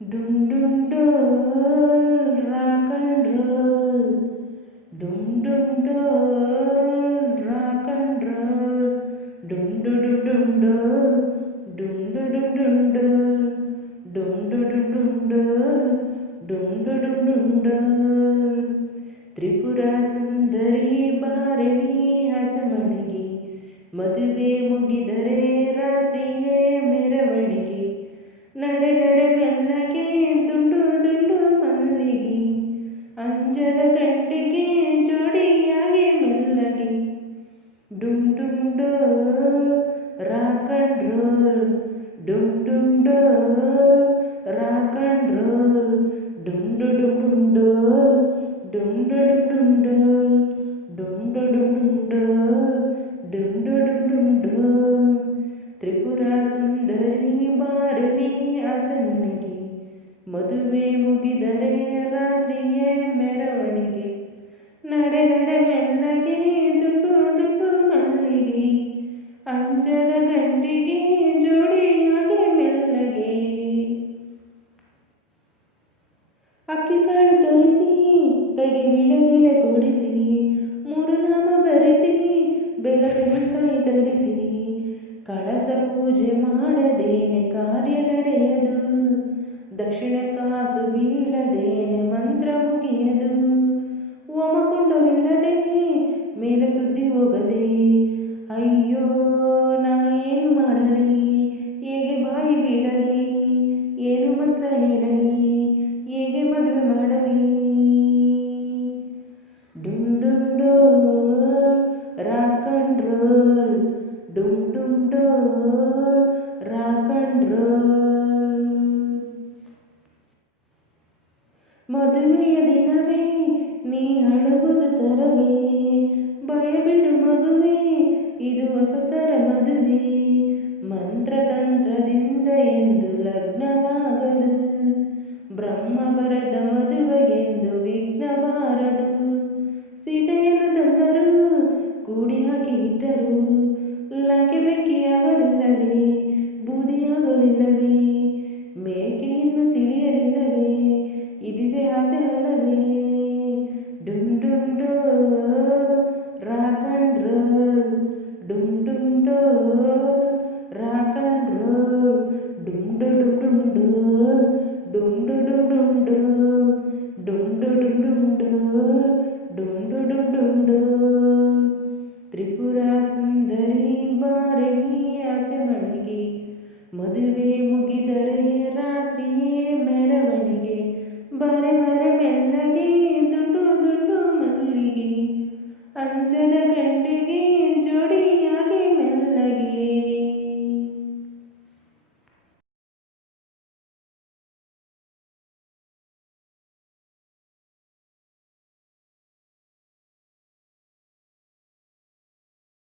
ಡುಮ್ ಡುಮ್ Dole rock and roll ಡುಮ್ ಡುಮ್ ಡೋಲ್ rock and roll ಡುಮ್ do ಡುಮ್ ಡುಮ್ Dole ಡುಮ್ do ಡುಮ್ ಡುಮ್ Dole ಡುಮ್ do ಡುಮ್ ಡುಮ್ Dole ಡುಮ್ do ಡುಮ್ ಡುಮ್ ಡೋಲ್ ತ್ರಿಪುರ ಸುಂದರಿ ಬಾರಣಿ ಹಸಮಣಿಗೆ ಮದುವೆ ಮುಗಿದರೆ ರಾತ್ರಿಯೇ ಮೆರವಣಿಗೆ ನಡೆ ನಡೆ ಮೆಲ್ಲಗೆ ದುಂಡು ದುಂಡು ಮಲ್ಲಿಗೆ. ಅಂಜದ ಗಂಟಿಗೆ ಜೋಡಿಯಾಗಿ ಮೆಲ್ಲಗೆ. ಡುಮ್ ಡುಂಡು ರಾಕ್ ಅಂಡ್ ರೋಲ್. ಡುಮ್ ಡುಮ್ ರಾಕ್ ರೋಲ್. ಸುಂದರಿ ಬಾರಣಿ ಹಸನಿಗೆ ಮದುವೆ ಮುಗಿದರೆ ರಾತ್ರಿಯೇ ಮೆರವಣಿಗೆ. ನಡೆ ನಡೆ ಮೆಲ್ಲಗೆ, ದುಂಡು ದುಂಡು ಮಲ್ಲಿಗೆ. ಅಂಜದ ಗಂಡಿಗೆ, ಜೋಡಿಯಾಗೆ ಮೆಲ್ಲಗೆ. ಅಕ್ಕಿ ಕಾಳು ತರಿಸಿ, ಕೈಗೆ ವಿಳೆದೆಲೆ ಕೂಡಿಸಿ, ಮೂರು ನಾಮ ಬರೆಸಿ ಬೇಗ ತೆಂಗಿನಕಾಯಿ ಕಳಸ ಪೂಜೆ ಮಾಡದೇನೆ ಕಾರ್ಯ ನಡೆಯದು. ದಕ್ಷಿಣ ಕಾಸು ಬೀಳದೇನೆ ಮಂತ್ರ ಮುಗಿಯದು. ಹೋಮಕೊಂಡವಿಲ್ಲದೆ ಮೇಲೆ ಸುದ್ದಿ ಹೋಗದೆ, ಅಯ್ಯೋ, ನಾನು ಏನು ಮಾಡಲಿ? ಹೇಗೆ ಬಾಯಿ ಬೀಳಲಿ? ಏನು ಮಂತ್ರ ಹೇಳಲಿ? ಹೇಗೆ ಮದುವೆ ಮಾಡಲಿ? ಮದುವೆಯ ದಿನವೇ ನೀ ಅಳುವುದು ತರವೇ. ಭಯಬಿಡು ಮಗುವೆ, ಇದು ಹೊಸತರ ಮದುವೆ. ಮಂತ್ರತಂತ್ರದಿಂದ ಎಂದು ಲಗ್ನವಾಗದು. ಬ್ರಹ್ಮ ಬರದ ಮದುವೆಗೆಂದು ವಿಘ್ನ ಬಾರದು ಸೀತೆಯನ್ನು ತಂದರು ಕೂಡಿ ಹಾಕಿ ಇಟ್ಟರು. ಇದುವೇ ಆಸೆ ಅಲ್ಲವೇ ಡುಮ್ ಡುಮ್ ಡೋಲ್ ರಾಕ್ ಅಂಡ್ ರೋಲ್ ಡುಮ್ ಡುಮ್ ಡೋಲ್ rock and roll ಡುಮ್ do ಡುಮ್ ಡುಮ್ Dole ಡುಮ್ do ಡುಮ್ ಡುಮ್ Dole ಡುಮ್ do ಡುಮ್ ಡುಮ್ Dole ಡುಮ್ do ಡುಮ್ ಡುಮ್ ಡೋಲ್ ತ್ರಿಪುರ ಸುಂದರಿ ಬಾರಣಿ ಆಸೆ ಮಣಿಗೆ ಮದುವೆ ಮುಗಿದರೆ ರಾತ್ರಿಯೇ ಮೆರವಣಿಗೆ ಬರೆ ಬರೆ ಬೆಲ್ಲಗೆ ದುಂಡು ದುಂಡು ಮಲ್ಲಿಗೆ ಅಂಜದ ಗಂಡಿಗೆ